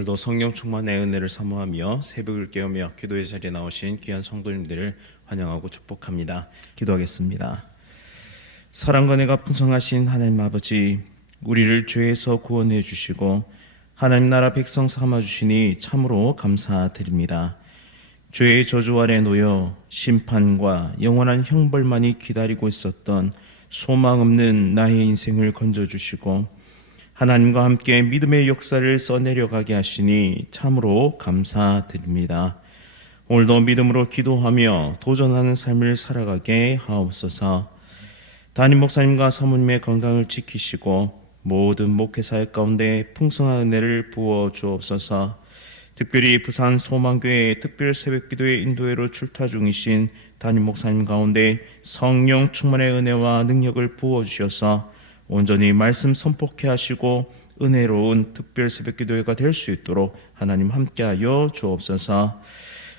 오늘도 성령 충만의 은혜를 사모하며 새벽을 깨우며 기도의 자리에 나오신 귀한 성도님들을 환영하고 축복합니다. 기도하겠습니다. 사랑과 은혜가 풍성하신 하나님 아버지, 우리를 죄에서 구원해 주시고 하나님 나라 백성 삼아 주시니 참으로 감사드립니다. 죄의 저주 아래 놓여 심판과 영원한 형벌만이 기다리고 있었던 소망 없는 나의 인생을 건져주시고 하나님과 함께 믿음의 역사를 써내려가게 하시니 참으로 감사드립니다. 오늘도 믿음으로 기도하며 도전하는 삶을 살아가게 하옵소서. 담임 목사님과 사모님의 건강을 지키시고 모든 목회사역 가운데 풍성한 은혜를 부어 주옵소서. 특별히 부산 소망교회 특별 새벽기도의 인도회로 출타 중이신 담임 목사님 가운데 성령 충만의 은혜와 능력을 부어 주셔서 온전히 말씀 선포케 하시고 은혜로운 특별 새벽기도회가 될 수 있도록 하나님 함께하여 주옵소서.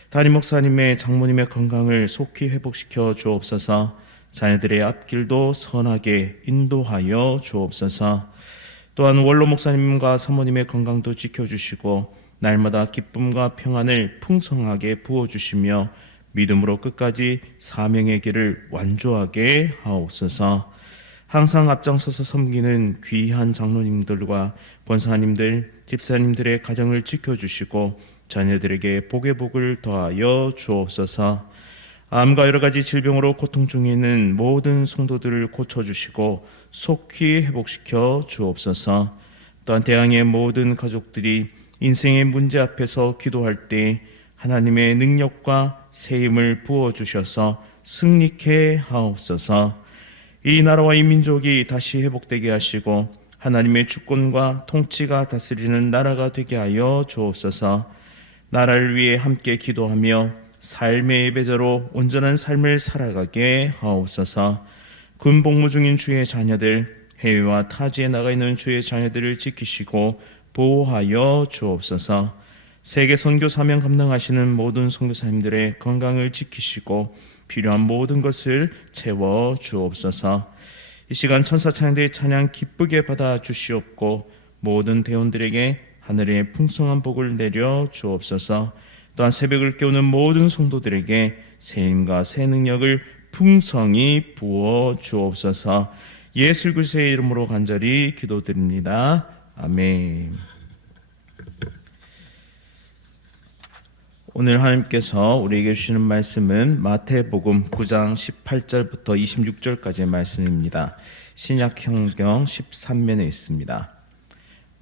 담임 목사님의 장모님의 건강을 속히 회복시켜 주옵소서. 자녀들의 앞길도 선하게 인도하여 주옵소서. 또한 원로 목사님과 사모님의 건강도 지켜주시고 날마다 기쁨과 평안을 풍성하게 부어주시며 믿음으로 끝까지 사명의 길을 완주하게 하옵소서. 항상 앞장서서 섬기는 귀한 장로님들과 권사님들, 집사님들의 가정을 지켜주시고 자녀들에게 복의 복을 더하여 주옵소서. 암과 여러 가지 질병으로 고통 중에 있는 모든 성도들을 고쳐주시고 속히 회복시켜 주옵소서. 또한 대항의 모든 가족들이 인생의 문제 앞에서 기도할 때 하나님의 능력과 세임을 부어주셔서 승리케 하옵소서. 이 나라와 이 민족이 다시 회복되게 하시고 하나님의 주권과 통치가 다스리는 나라가 되게 하여 주옵소서. 나라를 위해 함께 기도하며 삶의 예배자로 온전한 삶을 살아가게 하옵소서. 군 복무 중인 주의 자녀들, 해외와 타지에 나가 있는 주의 자녀들을 지키시고 보호하여 주옵소서. 세계 선교 사명 감당하시는 모든 선교사님들의 건강을 지키시고 필요한 모든 것을 채워 주옵소서. 이 시간 천사 찬양대의 찬양 기쁘게 받아 주시옵고 모든 대원들에게 하늘의 풍성한 복을 내려 주옵소서. 또한 새벽을 깨우는 모든 성도들에게 새 힘과 새 능력을 풍성히 부어 주옵소서. 예수 그리스도의 이름으로 간절히 기도드립니다. 아멘. 오늘 하나님께서 우리에게 주시는 말씀은 마태복음 9장 18절부터 26절까지의 말씀입니다. 신약성경 13면에 있습니다.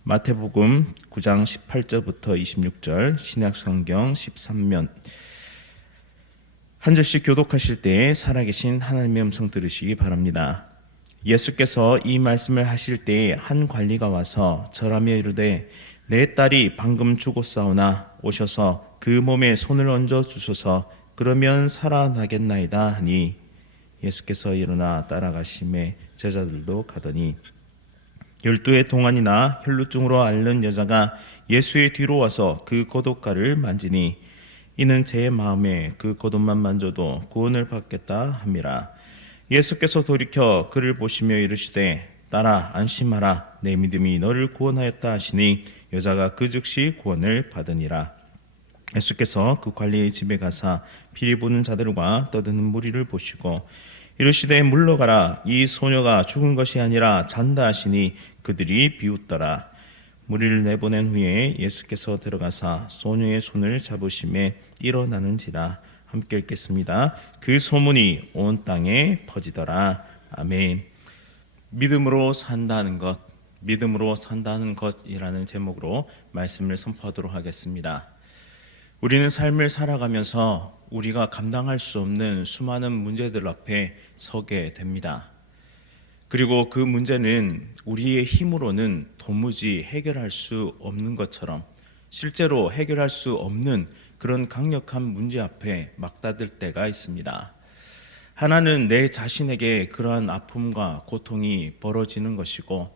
마태복음 9장 18절부터 26절, 신약성경 13면. 한 절씩 교독하실 때 살아계신 하나님의 음성 들으시기 바랍니다. 예수께서 이 말씀을 하실 때에 한 관리가 와서 절하며 이르되 내 딸이 방금 죽었사오나 오셔서 그 몸에 손을 얹어 주소서. 그러면 살아나겠나이다 하니 예수께서 일어나 따라가심에 제자들도 가더니 12의 동안이나 혈루증으로 앓는 여자가 예수의 뒤로 와서 그 겉옷가를 만지니 이는 제 마음에 그 겉옷만 만져도 구원을 받겠다 함이라. 예수께서 돌이켜 그를 보시며 이르시되 딸아 안심하라, 내 믿음이 너를 구원하였다 하시니 여자가 그 즉시 구원을 받으니라. 예수께서 그 관리의 집에 가사 피리 부는 자들과 떠드는 무리를 보시고 이르시되 물러가라, 이 소녀가 죽은 것이 아니라 잔다 하시니 그들이 비웃더라. 무리를 내보낸 후에 예수께서 들어가사 소녀의 손을 잡으심에 일어나는지라. 함께 읽겠습니다. 그 소문이 온 땅에 퍼지더라. 아멘. 믿음으로 산다는 것, 믿음으로 산다는 것이라는 제목으로 말씀을 선포하도록 하겠습니다. 우리는 삶을 살아가면서 우리가 감당할 수 없는 수많은 문제들 앞에 서게 됩니다. 그리고 그 문제는 우리의 힘으로는 도무지 해결할 수 없는 것처럼 실제로 해결할 수 없는 그런 강력한 문제 앞에 막다들 때가 있습니다. 하나는 내 자신에게 그러한 아픔과 고통이 벌어지는 것이고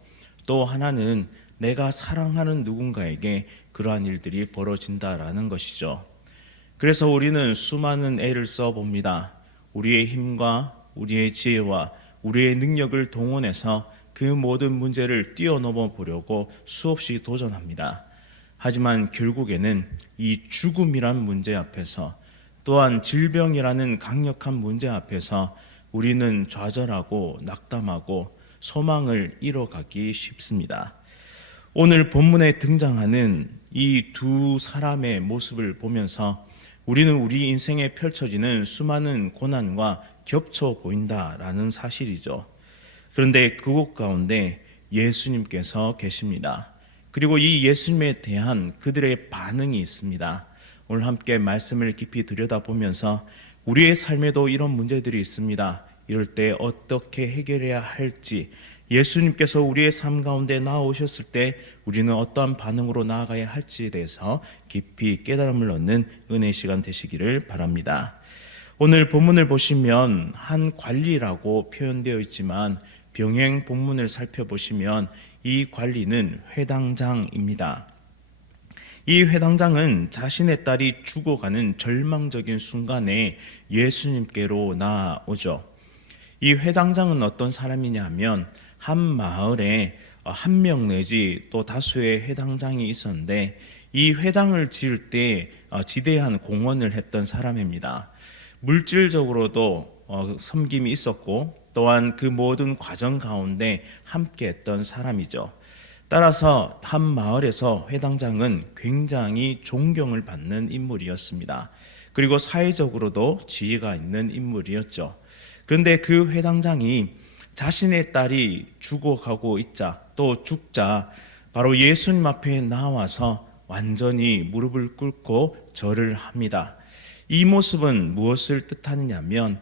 또 하나는 내가 사랑하는 누군가에게 그러한 일들이 벌어진다라는 것이죠. 그래서 우리는 수많은 애를 써봅니다. 우리의 힘과 우리의 지혜와 우리의 능력을 동원해서 그 모든 문제를 뛰어넘어 보려고 수없이 도전합니다. 하지만 결국에는 이 죽음이란 문제 앞에서, 또한 질병이라는 강력한 문제 앞에서 우리는 좌절하고 낙담하고 소망을 잃어가기 쉽습니다. 오늘 본문에 등장하는 이 두 사람의 모습을 보면서 우리는 우리 인생에 펼쳐지는 수많은 고난과 겹쳐 보인다라는 사실이죠. 그런데 그곳 가운데 예수님께서 계십니다. 그리고 이 예수님에 대한 그들의 반응이 있습니다. 오늘 함께 말씀을 깊이 들여다보면서 우리의 삶에도 이런 문제들이 있습니다. 이럴 때 어떻게 해결해야 할지, 예수님께서 우리의 삶 가운데 나오셨을 때 우리는 어떠한 반응으로 나아가야 할지에 대해서 깊이 깨달음을 얻는 은혜의 시간 되시기를 바랍니다. 오늘 본문을 보시면 한 관리라고 표현되어 있지만 병행 본문을 살펴보시면 이 관리는 회당장입니다. 이 회당장은 자신의 딸이 죽어가는 절망적인 순간에 예수님께로 나아오죠. 이 회당장은 어떤 사람이냐 하면 한 마을에 한 명 내지 또 다수의 회당장이 있었는데 이 회당을 지을 때 지대한 공헌을 했던 사람입니다. 물질적으로도 섬김이 있었고 또한 그 모든 과정 가운데 함께 했던 사람이죠. 따라서 한 마을에서 회당장은 굉장히 존경을 받는 인물이었습니다. 그리고 사회적으로도 지위가 있는 인물이었죠. 그런데 그 회당장이 자신의 딸이 죽어가고 있자, 또 죽자 바로 예수님 앞에 나와서 완전히 무릎을 꿇고 절을 합니다. 이 모습은 무엇을 뜻하느냐 하면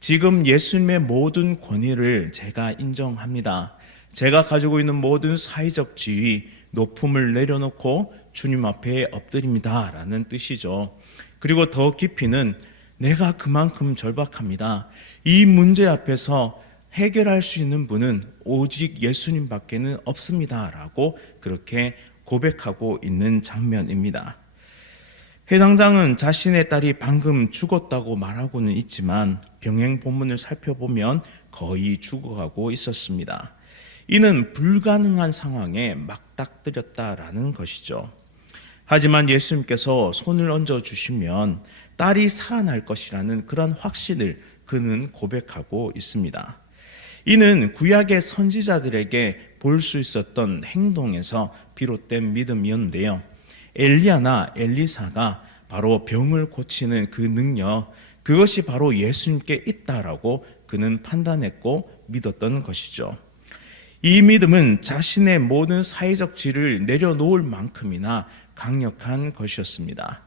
지금 예수님의 모든 권위를 제가 인정합니다. 제가 가지고 있는 모든 사회적 지위, 높음을 내려놓고 주님 앞에 엎드립니다 라는 뜻이죠. 그리고 더 깊이는 내가 그만큼 절박합니다. 이 문제 앞에서 해결할 수 있는 분은 오직 예수님 밖에는 없습니다 라고 그렇게 고백하고 있는 장면입니다. 회당장은 자신의 딸이 방금 죽었다고 말하고는 있지만 병행 본문을 살펴보면 거의 죽어가고 있었습니다. 이는 불가능한 상황에 맞닥뜨렸다라는 것이죠. 하지만 예수님께서 손을 얹어 주시면 딸이 살아날 것이라는 그런 확신을 그는 고백하고 있습니다. 이는 구약의 선지자들에게 볼 수 있었던 행동에서 비롯된 믿음이었는데요. 엘리야나 엘리사가 바로 병을 고치는 그 능력, 그것이 바로 예수님께 있다라고 그는 판단했고 믿었던 것이죠. 이 믿음은 자신의 모든 사회적 지위를 내려놓을 만큼이나 강력한 것이었습니다.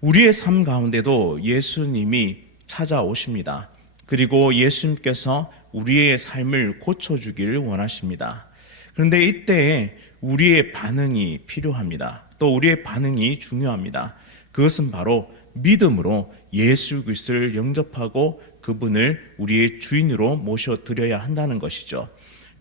우리의 삶 가운데도 예수님이 찾아오십니다. 그리고 예수님께서 우리의 삶을 고쳐주기를 원하십니다. 그런데 이때에 우리의 반응이 필요합니다. 또 우리의 반응이 중요합니다. 그것은 바로 믿음으로 예수 그리스도를 영접하고 그분을 우리의 주인으로 모셔드려야 한다는 것이죠.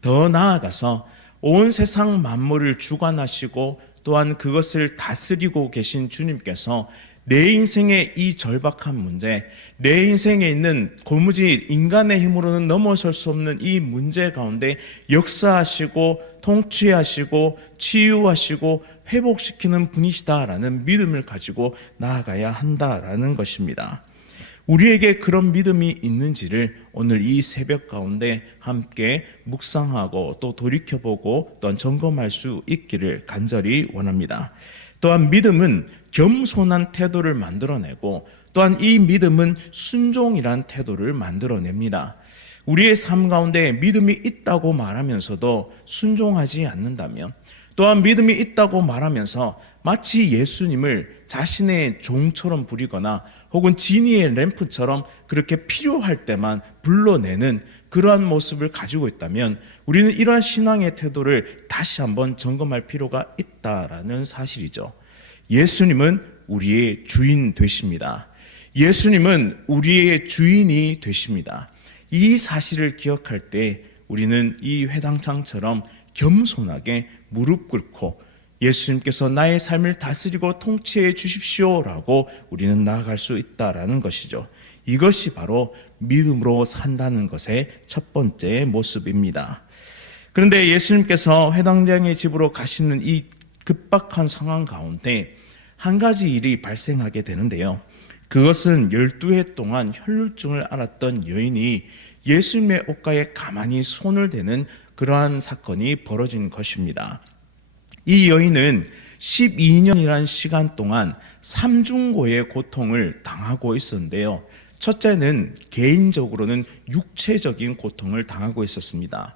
더 나아가서 온 세상 만물을 주관하시고 또한 그것을 다스리고 계신 주님께서 내 인생의 이 절박한 문제, 내 인생에 있는 고무지 인간의 힘으로는 넘어설 수 없는 이 문제 가운데 역사하시고 통치하시고 치유하시고 회복시키는 분이시다라는 믿음을 가지고 나아가야 한다라는 것입니다. 우리에게 그런 믿음이 있는지를 오늘 이 새벽 가운데 함께 묵상하고 또 돌이켜보고 또한 점검할 수 있기를 간절히 원합니다. 또한 믿음은 겸손한 태도를 만들어내고 또한 이 믿음은 순종이란 태도를 만들어냅니다. 우리의 삶 가운데 믿음이 있다고 말하면서도 순종하지 않는다면, 또한 믿음이 있다고 말하면서 마치 예수님을 자신의 종처럼 부리거나 혹은 지니의 램프처럼 그렇게 필요할 때만 불러내는 그러한 모습을 가지고 있다면 우리는 이러한 신앙의 태도를 다시 한번 점검할 필요가 있다라는 사실이죠. 예수님은 우리의 주인 되십니다. 예수님은 우리의 주인이 되십니다. 이 사실을 기억할 때 우리는 이 회당장처럼 겸손하게 무릎 꿇고 예수님께서 나의 삶을 다스리고 통치해 주십시오라고 우리는 나아갈 수 있다라는 것이죠. 이것이 바로 믿음으로 산다는 것의 첫 번째 모습입니다. 그런데 예수님께서 회당장의 집으로 가시는 이 급박한 상황 가운데 한 가지 일이 발생하게 되는데요. 그것은 12해 동안 혈루증을 앓았던 여인이 예수님의 옷가에 가만히 손을 대는 그러한 사건이 벌어진 것입니다. 이 여인은 12년이라는 시간 동안 삼중고의 고통을 당하고 있었는데요. 첫째는 개인적으로는 육체적인 고통을 당하고 있었습니다.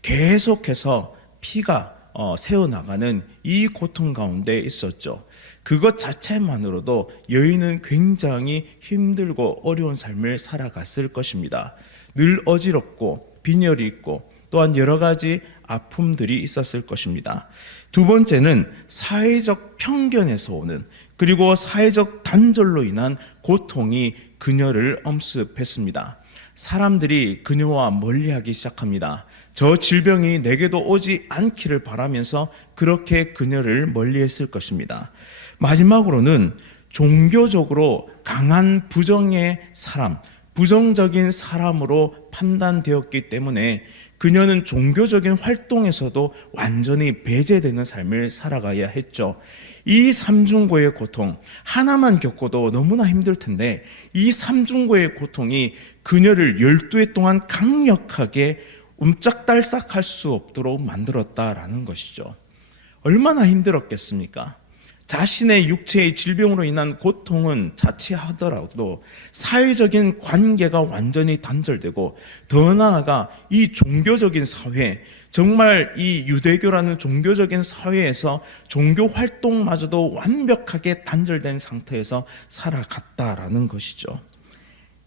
계속해서 피가 새어나가는 이 고통 가운데 있었죠. 그것 자체만으로도 여인은 굉장히 힘들고 어려운 삶을 살아갔을 것입니다. 늘 어지럽고 빈혈이 있고 또한 여러 가지 아픔들이 있었을 것입니다. 두 번째는 사회적 편견에서 오는, 그리고 사회적 단절로 인한 고통이 그녀를 엄습했습니다. 사람들이 그녀와 멀리하기 시작합니다. 저 질병이 내게도 오지 않기를 바라면서 그렇게 그녀를 멀리했을 것입니다. 마지막으로는 종교적으로 강한 부정의 사람, 부정적인 사람으로 판단되었기 때문에 그녀는 종교적인 활동에서도 완전히 배제되는 삶을 살아가야 했죠. 이 삼중고의 고통 하나만 겪어도 너무나 힘들 텐데 이 삼중고의 고통이 그녀를 12해 동안 강력하게 움짝달싹할 수 없도록 만들었다라는 것이죠. 얼마나 힘들었겠습니까? 자신의 육체의 질병으로 인한 고통은 자체하더라도 사회적인 관계가 완전히 단절되고, 더 나아가 이 종교적인 사회, 정말 이 유대교라는 종교적인 사회에서 종교 활동마저도 완벽하게 단절된 상태에서 살아갔다라는 것이죠.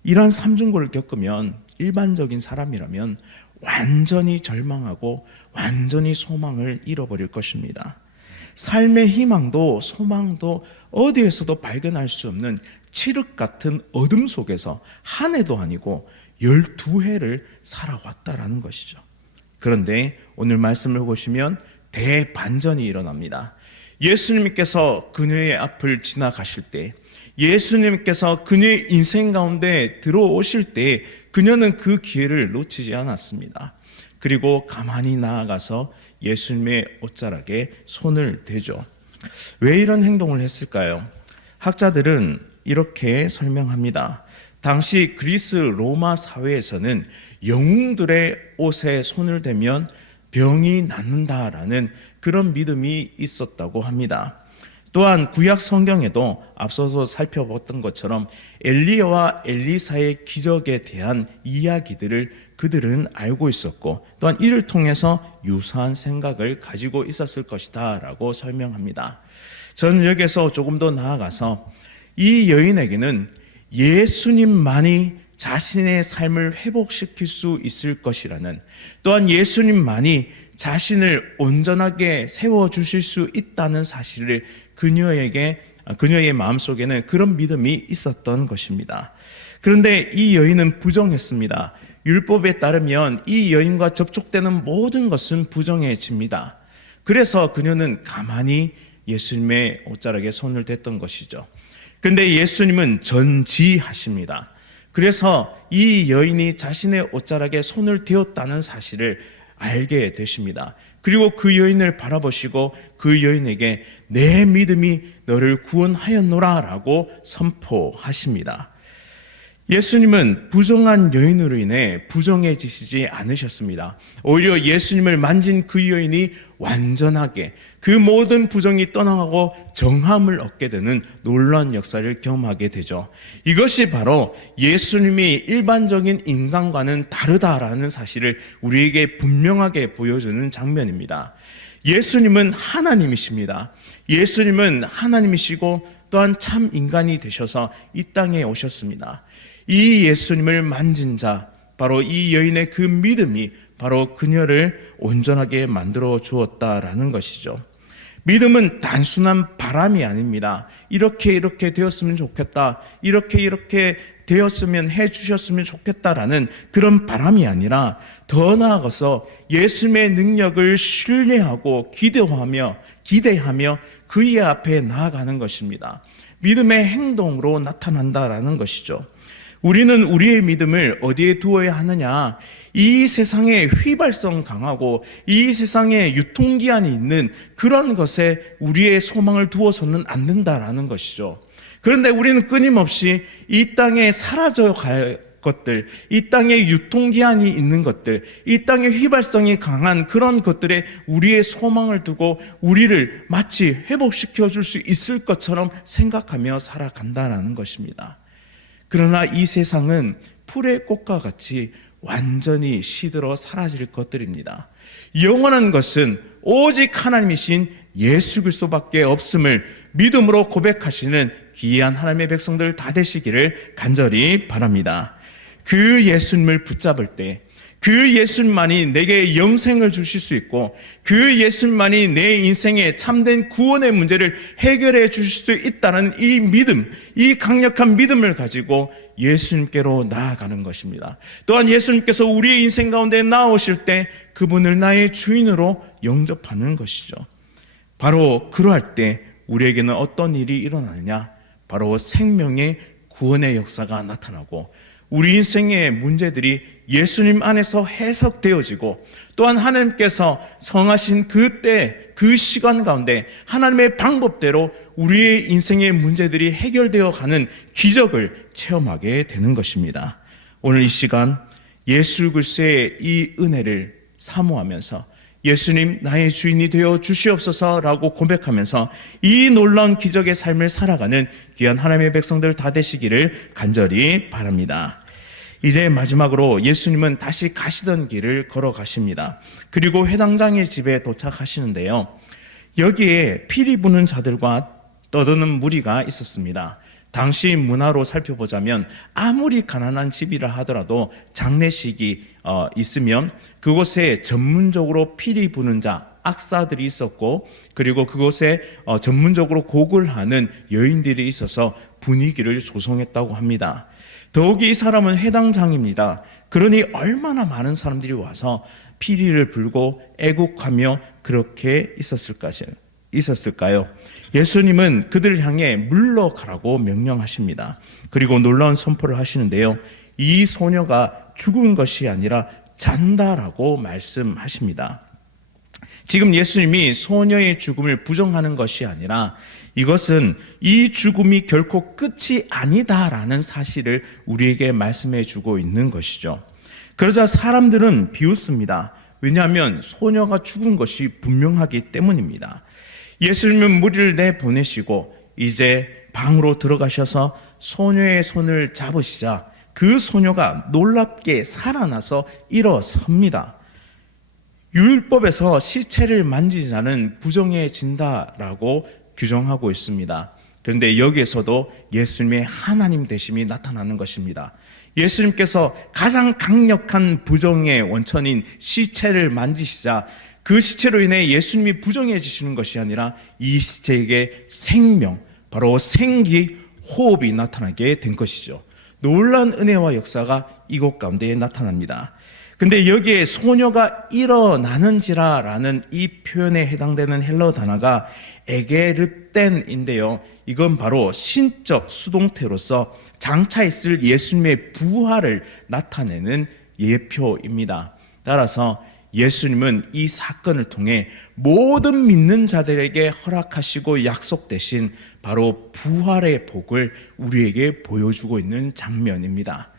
이러한 삼중고를 겪으면 일반적인 사람이라면 완전히 절망하고 완전히 소망을 잃어버릴 것입니다. 삶의 희망도 소망도 어디에서도 발견할 수 없는 칠흑 같은 어둠 속에서 한 해도 아니고 12해를 살아왔다라는 것이죠. 그런데 오늘 말씀을 보시면 대반전이 일어납니다. 예수님께서 그녀의 앞을 지나가실 때, 예수님께서 그녀의 인생 가운데 들어오실 때 그녀는 그 기회를 놓치지 않았습니다. 그리고 가만히 나아가서 예수님의 옷자락에 손을 대죠. 왜 이런 행동을 했을까요? 학자들은 이렇게 설명합니다. 당시 그리스 로마 사회에서는 영웅들의 옷에 손을 대면 병이 낫는다라는 그런 믿음이 있었다고 합니다. 또한 구약 성경에도 앞서서 살펴봤던 것처럼 엘리야와 엘리사의 기적에 대한 이야기들을 그들은 알고 있었고, 또한 이를 통해서 유사한 생각을 가지고 있었을 것이다 라고 설명합니다. 저는 여기서 조금 더 나아가서 이 여인에게는 예수님만이 자신의 삶을 회복시킬 수 있을 것이라는, 또한 예수님만이 자신을 온전하게 세워주실 수 있다는 사실을 그녀의 마음속에는 그런 믿음이 있었던 것입니다. 그런데 이 여인은 부정했습니다. 율법에 따르면 이 여인과 접촉되는 모든 것은 부정해집니다. 그래서 그녀는 가만히 예수님의 옷자락에 손을 댔던 것이죠. 그런데 예수님은 전지하십니다. 그래서 이 여인이 자신의 옷자락에 손을 대었다는 사실을 알게 되십니다. 그리고 그 여인을 바라보시고 그 여인에게 내 믿음이 너를 구원하였노라 라고 선포하십니다. 예수님은 부정한 여인으로 인해 부정해지시지 않으셨습니다. 오히려 예수님을 만진 그 여인이 완전하게 그 모든 부정이 떠나가고 정함을 얻게 되는 놀라운 역사를 경험하게 되죠. 이것이 바로 예수님이 일반적인 인간과는 다르다라는 사실을 우리에게 분명하게 보여주는 장면입니다. 예수님은 하나님이십니다. 예수님은 하나님이시고 또한 참 인간이 되셔서 이 땅에 오셨습니다. 이 예수님을 만진 자, 바로 이 여인의 그 믿음이 바로 그녀를 온전하게 만들어 주었다라는 것이죠. 믿음은 단순한 바람이 아닙니다. 이렇게 되었으면 좋겠다, 이렇게 되었으면 해주셨으면 좋겠다라는 그런 바람이 아니라 더 나아가서 예수님의 능력을 신뢰하고 기대하며 그의 앞에 나아가는 것입니다. 믿음의 행동으로 나타난다라는 것이죠. 우리는 우리의 믿음을 어디에 두어야 하느냐? 이 세상에 휘발성 강하고 이 세상에 유통기한이 있는 그런 것에 우리의 소망을 두어서는 안 된다라는 것이죠. 그런데 우리는 끊임없이 이 땅에 사라져 갈 것들, 이 땅에 유통기한이 있는 것들, 이 땅에 휘발성이 강한 그런 것들에 우리의 소망을 두고 우리를 마치 회복시켜 줄 수 있을 것처럼 생각하며 살아간다라는 것입니다. 그러나 이 세상은 풀의 꽃과 같이 완전히 시들어 사라질 것들입니다. 영원한 것은 오직 하나님이신 예수 그리스도밖에 없음을 믿음으로 고백하시는 귀한 하나님의 백성들 다 되시기를 간절히 바랍니다. 그 예수님을 붙잡을 때 그 예수님만이 내게 영생을 주실 수 있고 그 예수님만이 내 인생의 참된 구원의 문제를 해결해 주실 수 있다는 이 믿음, 이 강력한 믿음을 가지고 예수님께로 나아가는 것입니다. 또한 예수님께서 우리의 인생 가운데 나오실 때 그분을 나의 주인으로 영접하는 것이죠. 바로 그러할 때 우리에게는 어떤 일이 일어나느냐? 바로 생명의 구원의 역사가 나타나고 우리 인생의 문제들이 예수님 안에서 해석되어지고 또한 하나님께서 정하신 그때 그 시간 가운데 하나님의 방법대로 우리의 인생의 문제들이 해결되어 가는 기적을 체험하게 되는 것입니다. 오늘 이 시간 예수 그리스도의 이 은혜를 사모하면서 예수님 나의 주인이 되어 주시옵소서라고 고백하면서 이 놀라운 기적의 삶을 살아가는 귀한 하나님의 백성들 다 되시기를 간절히 바랍니다. 이제 마지막으로 예수님은 다시 가시던 길을 걸어가십니다. 그리고 회당장의 집에 도착하시는데요, 여기에 피리 부는 자들과 떠드는 무리가 있었습니다. 당시 문화로 살펴보자면 아무리 가난한 집이라 하더라도 장례식이 있으면 그곳에 전문적으로 피리 부는 자, 악사들이 있었고 그리고 그곳에 전문적으로 곡을 하는 여인들이 있어서 분위기를 조성했다고 합니다. 더욱이 이 사람은 회당장입니다. 그러니 얼마나 많은 사람들이 와서 피리를 불고 애국하며 그렇게 있었을까요? 예수님은 그들을 향해 물러가라고 명령하십니다. 그리고 놀라운 선포를 하시는데요, 이 소녀가 죽은 것이 아니라 잔다라고 말씀하십니다. 지금 예수님이 소녀의 죽음을 부정하는 것이 아니라 이것은 이 죽음이 결코 끝이 아니다라는 사실을 우리에게 말씀해 주고 있는 것이죠. 그러자 사람들은 비웃습니다. 왜냐하면 소녀가 죽은 것이 분명하기 때문입니다. 예수님은 무리를 내보내시고 이제 방으로 들어가셔서 소녀의 손을 잡으시자 그 소녀가 놀랍게 살아나서 일어섭니다. 율법에서 시체를 만지지 않은 부정해진다라고 규정하고 있습니다. 그런데 여기에서도 예수님의 하나님 되심이 나타나는 것입니다. 예수님께서 가장 강력한 부정의 원천인 시체를 만지시자 그 시체로 인해 예수님이 부정해지시는 것이 아니라 이 시체에게 생명, 바로 생기, 호흡이 나타나게 된 것이죠. 놀라운 은혜와 역사가 이곳 가운데 나타납니다. 근데 여기에 소녀가 일어나는지라라는 이 표현에 해당되는 헬라어 단어가 에게르텐인데요, 이건 바로 신적 수동태로서 장차 있을 예수님의 부활을 나타내는 예표입니다. 따라서 예수님은 이 사건을 통해 모든 믿는 자들에게 허락하시고 약속되신 바로 부활의 복을 우리에게 보여주고 있는 장면입니다.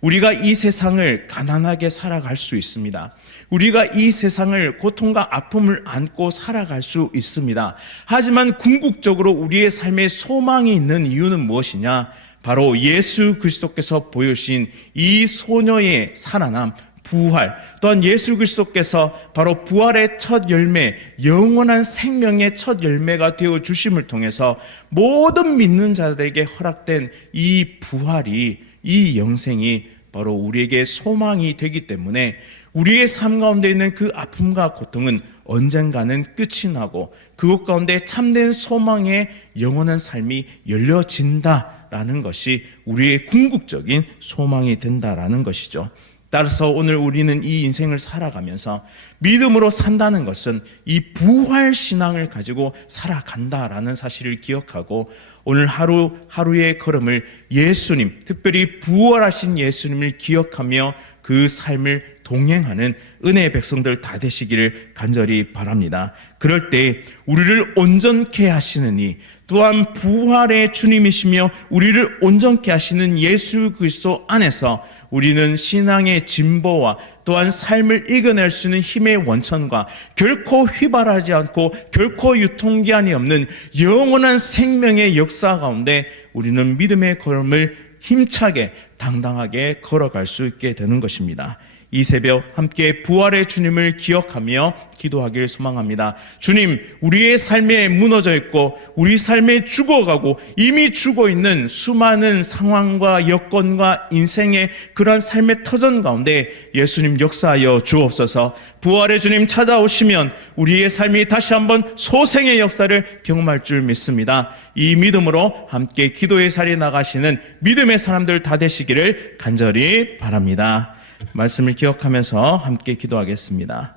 우리가 이 세상을 가난하게 살아갈 수 있습니다. 우리가 이 세상을 고통과 아픔을 안고 살아갈 수 있습니다. 하지만 궁극적으로 우리의 삶에 소망이 있는 이유는 무엇이냐? 바로 예수 그리스도께서 보여주신 이 소녀의 살아남, 부활, 또한 예수 그리스도께서 바로 부활의 첫 열매, 영원한 생명의 첫 열매가 되어 주심을 통해서 모든 믿는 자들에게 허락된 이 부활이, 이 영생이 바로 우리에게 소망이 되기 때문에 우리의 삶 가운데 있는 그 아픔과 고통은 언젠가는 끝이 나고 그것 가운데 참된 소망의 영원한 삶이 열려진다라는 것이 우리의 궁극적인 소망이 된다라는 것이죠. 따라서 오늘 우리는 이 인생을 살아가면서 믿음으로 산다는 것은 이 부활 신앙을 가지고 살아간다라는 사실을 기억하고 오늘 하루의 걸음을 예수님, 특별히 부활하신 예수님을 기억하며 그 삶을 동행하는 은혜의 백성들 다 되시기를 간절히 바랍니다. 그럴 때 우리를 온전케 하시는 이, 또한 부활의 주님이시며 우리를 온전케 하시는 예수 그리스도 안에서 우리는 신앙의 진보와 또한 삶을 이겨낼 수 있는 힘의 원천과 결코 휘발하지 않고 결코 유통기한이 없는 영원한 생명의 역사 가운데 우리는 믿음의 걸음을 힘차게 당당하게 걸어갈 수 있게 되는 것입니다. 이 새벽 함께 부활의 주님을 기억하며 기도하길 소망합니다. 주님, 우리의 삶에 무너져 있고 우리 삶에 죽어가고 이미 죽어 있는 수많은 상황과 여건과 인생의 그러한 삶의 터전 가운데 예수님 역사하여 주옵소서. 부활의 주님 찾아오시면 우리의 삶이 다시 한번 소생의 역사를 경험할 줄 믿습니다. 이 믿음으로 함께 기도의 자리에 나가시는 믿음의 사람들 다 되시기를 간절히 바랍니다. 말씀을 기억하면서 함께 기도하겠습니다.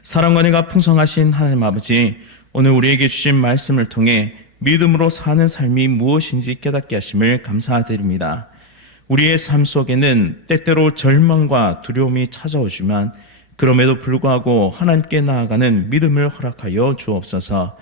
사랑과 은혜가 풍성하신 하나님 아버지, 오늘 우리에게 주신 말씀을 통해 믿음으로 사는 삶이 무엇인지 깨닫게 하심을 감사드립니다. 우리의 삶 속에는 때때로 절망과 두려움이 찾아오지만 그럼에도 불구하고 하나님께 나아가는 믿음을 허락하여 주옵소서.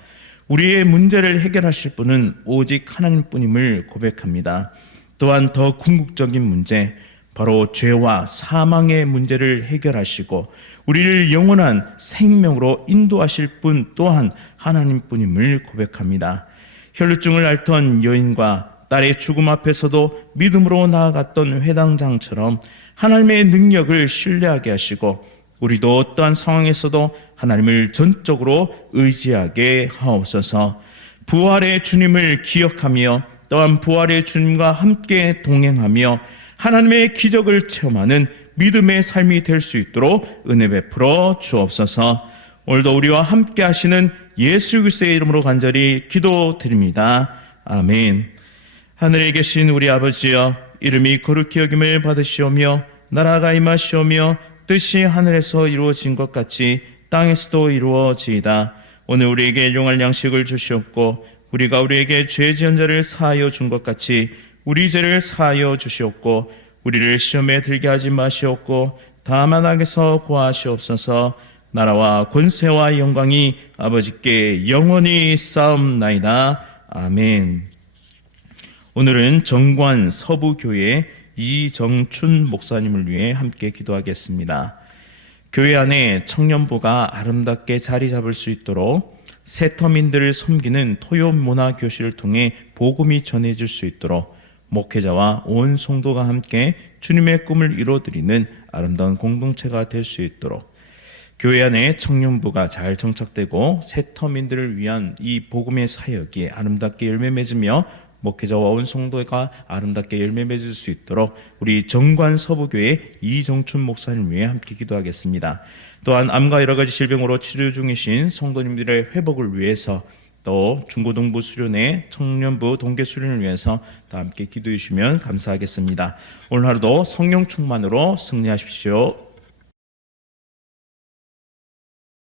우리의 문제를 해결하실 분은 오직 하나님뿐임을 고백합니다. 또한 더 궁극적인 문제, 바로 죄와 사망의 문제를 해결하시고 우리를 영원한 생명으로 인도하실 분 또한 하나님뿐임을 고백합니다. 혈루증을 앓던 여인과 딸의 죽음 앞에서도 믿음으로 나아갔던 회당장처럼 하나님의 능력을 신뢰하게 하시고 우리도 어떠한 상황에서도 하나님을 전적으로 의지하게 하옵소서. 부활의 주님을 기억하며 또한 부활의 주님과 함께 동행하며 하나님의 기적을 체험하는 믿음의 삶이 될 수 있도록 은혜 베풀어 주옵소서. 오늘도 우리와 함께 하시는 예수 그리스도의 이름으로 간절히 기도드립니다. 아멘. 하늘에 계신 우리 아버지여, 이름이 거룩히 여김을 받으시오며 나라가 임하시오며 뜻이 하늘에서 이루어진 것 같이 땅에서도 이루어지이다. 오늘 우리에게 일용할 양식을 주시옵고 우리가 우리에게 죄 지은 자를 사하여 준 것 같이 우리 죄를 사하여 주시옵고 우리를 시험에 들게 하지 마시옵고 다만 악에서 구하시옵소서. 나라와 권세와 영광이 아버지께 영원히 쌓옵나이다. 아멘. 오늘은 정관 서부교회 이정춘 목사님을 위해 함께 기도하겠습니다. 교회 안에 청년부가 아름답게 자리 잡을 수 있도록 새터민들을 섬기는 토요문화교실을 통해 복음이 전해질 수 있도록 목회자와 온 성도가 함께 주님의 꿈을 이루어드리는 아름다운 공동체가 될 수 있도록 교회 안에 청년부가 잘 정착되고 새터민들을 위한 이 복음의 사역이 아름답게 열매 맺으며 목회자와 온 성도가 아름답게 열매 맺을 수 있도록 우리 정관 서부교회 이정춘 목사님을 위해 함께 기도하겠습니다. 또한 암과 여러 가지 질병으로 치료 중이신 성도님들의 회복을 위해서 또 중고등부 수련회, 청년부 동계 수련을 위해서 다 함께 기도해 주시면 감사하겠습니다. 오늘 하루도 성령 충만으로 승리하십시오.